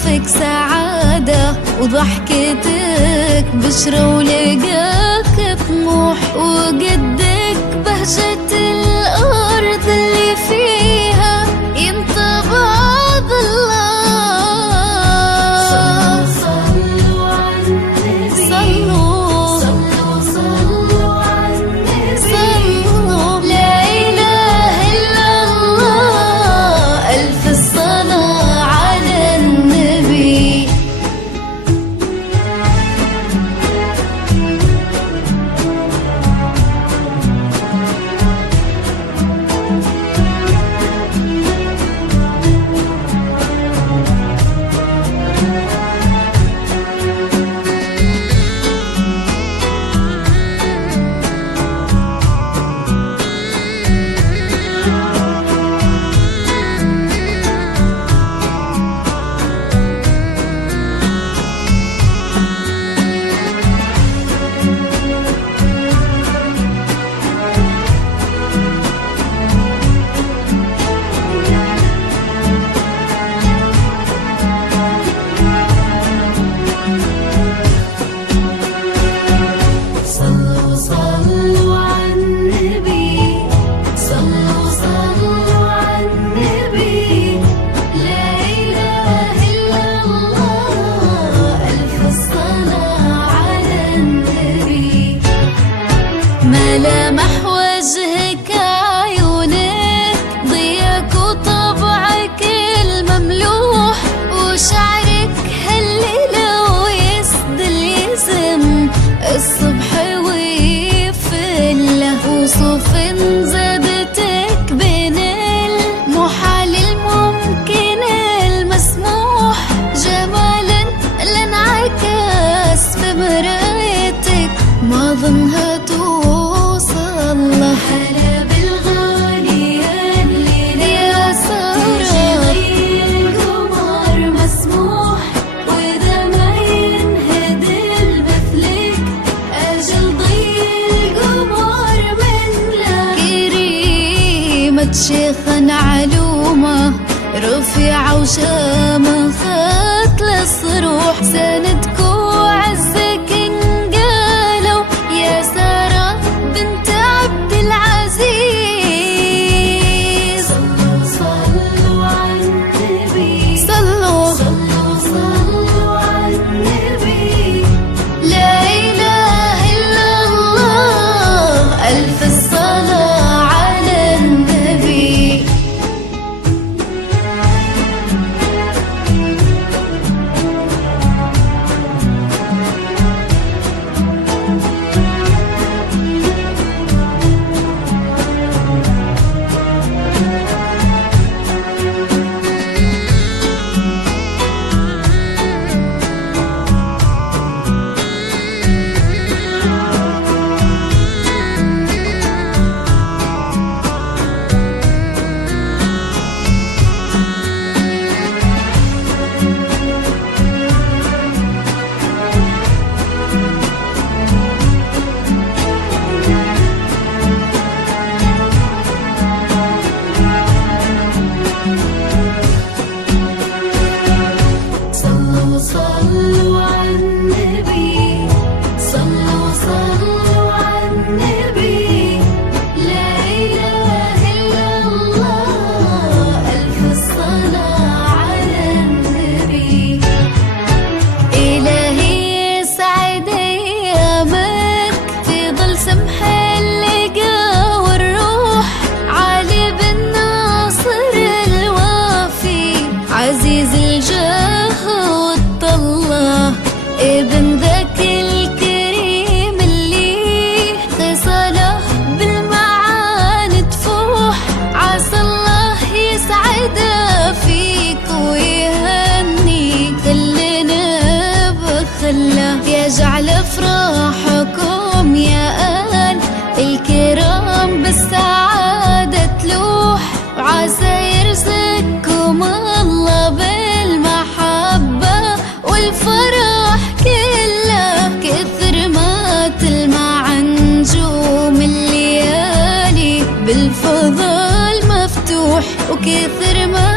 بشوفك سعادة وضحكتك بشرة ولقاك طموح، وقدك بهجة الأرض اللي فيها ينطبع ظلها. صلوا على النبي، صلوا على النبي، صلوا لا إله إلا الله، ألف الصلاة على النبي. ملامح وجهك عيونك ضياك وطبعك المملوح، وشعرك هالليلة ويسدل يزم الصبح ويفله، وصوف زادتك بين المحال الممكن المسموح، جمالا لانعكاس بمرايتك ما ظنها هلا بالغالي الليلة يا سارة، القمر مسموح وإذا ما ينهدل مثلك أجل ضي القمر من لا. كريمة شيخا علومة رفيعة وشامخات للصروح، سندك وعزك انقالوا يا سارة بنت عبد العزيز. صلوا على النبي، صلوا على النبي، لا إله إلا الله، ألف الصلاة على النبي. صلوا على النبي، صلوا على النبي، لا إله إلا الله، ألف الصلاة على النبي. إلهي يسعد أيامك في ظل سمح اللقا والروح، علي بن ناصر الوافي عزيز الجاه والطلة، ابن ذاك الكريم اللي خصاله بالمعاني تفوح، عسى الله يسعده فيك ويهنيك، خلنا بخله يجعل افراحكم يا اهل الكرام بالسعادة تلوح، وعسى يرزقكم الله بالمحبة والفرح كله، كثر ما تلمع نجوم الليالي بالفضل مفتوح، وكثر ما